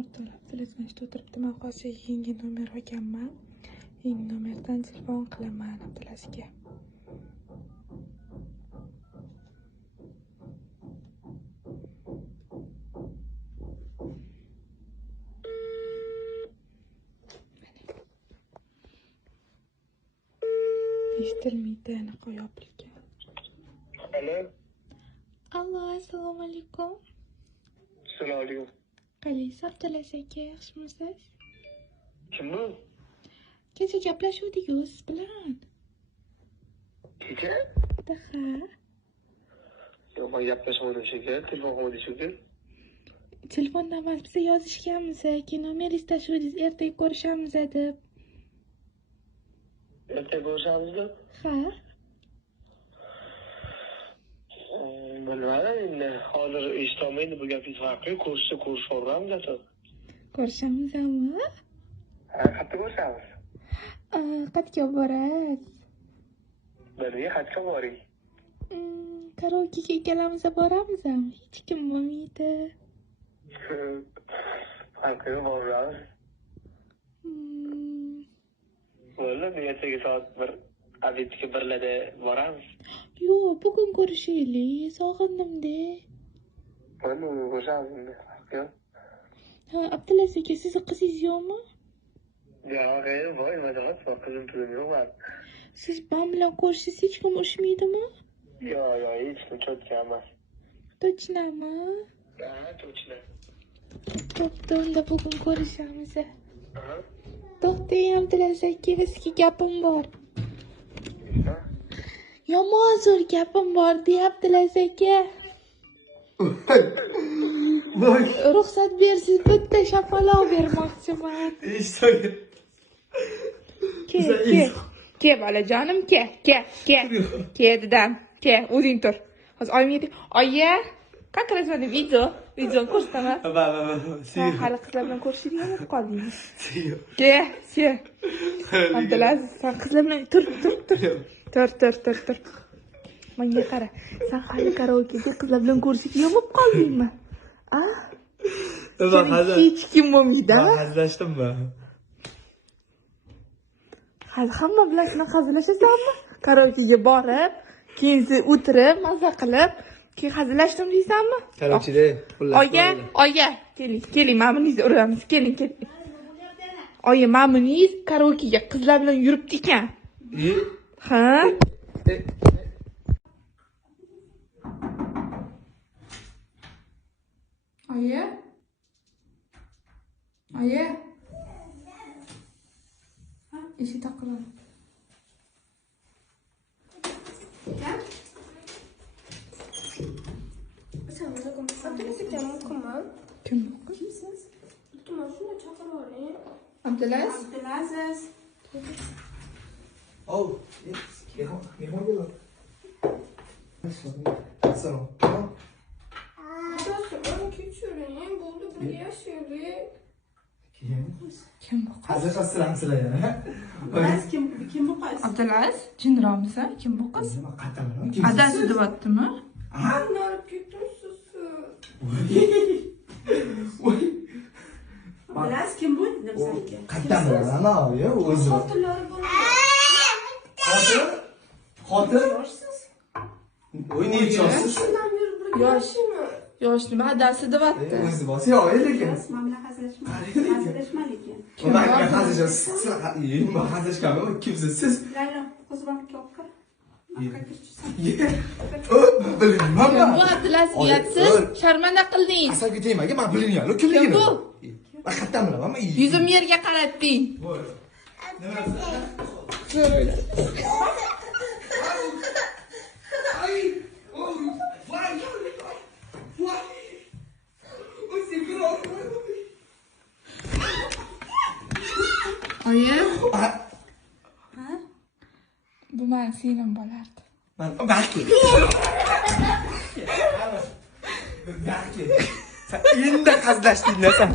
O'rtoqlar, telefon ishda o'tiribdi. Men hozir yangi nomer olganman. Yangi nomerdan telefon qilaman Abdulazizga. Eshitilmaydi, anaqa yopilgan. Alo. Allo, assalomu alaykum. Assalomu alaykum. Qalaysiz Abdulaziz aka, yaxshimisiz? Kim bu? Kecha gaplashuvdik-ku siz bilan. Kecha? Ha. Yo'q, men gaplashmadim shekilli, telefon qildim shekilli. Telefondan emas, biza yozishganmiz, keyin nomeringizni tashladingiz, ertaga ko'rishamiz deb. Ertaga ko'rishamiz deb? Ha. Bilmadim endi, hozir eshitolmaydi bu gapingiz farqi yo'q, ko'rishaveramiz aka. Ko'rishamizmi? Ha, qayerda ko'rishamiz? Qayerga borasiz? Birga qayerga boring? Karaokega ikkalamiz boramizmi? Hech kim bo'lmaydi. Farqi yo'q, boramiz. Bo'ldi, ertaga soat 1 obedga 1larda boramiz. Yo'q, bugun ko'rishaylik, sog'indim-da. Bo'ldi, ko'rishamiz endi, farqi yo'q. Ha, Abdulaziz aka, sizni qizingiz yo'qmi? Yo'q, voy, madoq, qizim yo'q. Siz men bilan ko'rishsiz hech kim ushmaydimi? Yo'q, hech kim cho'tkan emas. Точнami? Ha, точно. Bo'pti, unda bugun ko'rishamiz. Aha. To'xtang, Abdulaziz aka, sizga gapim bor. Ha? Yomon zo'r gapim bor, Abdulaziz aka. Voy, Ruxsat bersiz, bitta shapaloq bermoqchiman. eshitdim. Ke bolajonim, ke. Ke dedam, ke, o'zing tur. Hozir oyim yetib, oyi, как разве видео ko'rsataman. Va, Hali qizlar bilan ko'rishadigan bo'lib qoldingiz. siyo. Ke, Abdulaziz, sen qizlar bilan tur. Tur. Menga qara. Sen hali karaokega qizlar bilan ko'rishadigan bo'lib qoldingmi? Hech kim bo'lmaydi. Hazillashdim ben. Hali hamma bilan shunaqa hazillashasanmi? Karaokega borib, keyin siz o'tirib, maza qilib, keyin hazillashdim deysanmi? Karaokeda Oyi, keling, mamuningizni uramiz. Keling. Oyi, mamuningiz karaokega qizlar bilan yuribdi ekan. Ha? Oyi. Ha, eshik taqiladi. Assalomu alaykum. Abdulaziz aka mumkinmi? Kim bu? Kimsiz? Iltimos shuni chaqirib yuboring. Abdulaziz. Oh, mehmon keldi. Assalom. Adasi, kechiring. Bo'ldi, birga yashaylik. Kim bu? Hazillashasizlar yana. Abdulaziz kim bu qiz? Abdulaziz, jinromisa? Kim bu qiz? Nima qataman? Adasi deyaptimi? Qani olib ketasiz? Voy. Abdulaziz kim bu dedim senga? Qataman, ana, yo, o'zi. Xotinlari bo'ladi. Xotin? Yoshsiz. Voy, necha yoshsiz? Shundan beri birga yashaymi? Yosh nima adasi deyapti? O'zi bor, yo'q, lekin. Men bilan hazillashmalik. Ular hazillashasiz. Nima hazillashganmi? Kimsiz siz? Laylo, qo'zg'alib olib Bilmayman. Bu Abdulaziz uyatsiz, sharmanda qildingiz. Asabga tegmaga, men bilmayman. Kimligini. Men qayerdan bilaman? Yuzim yerga qaratding. Oyi. Bu meni singlim bo'lardi. Balki. Sen endi hazillashding, sen.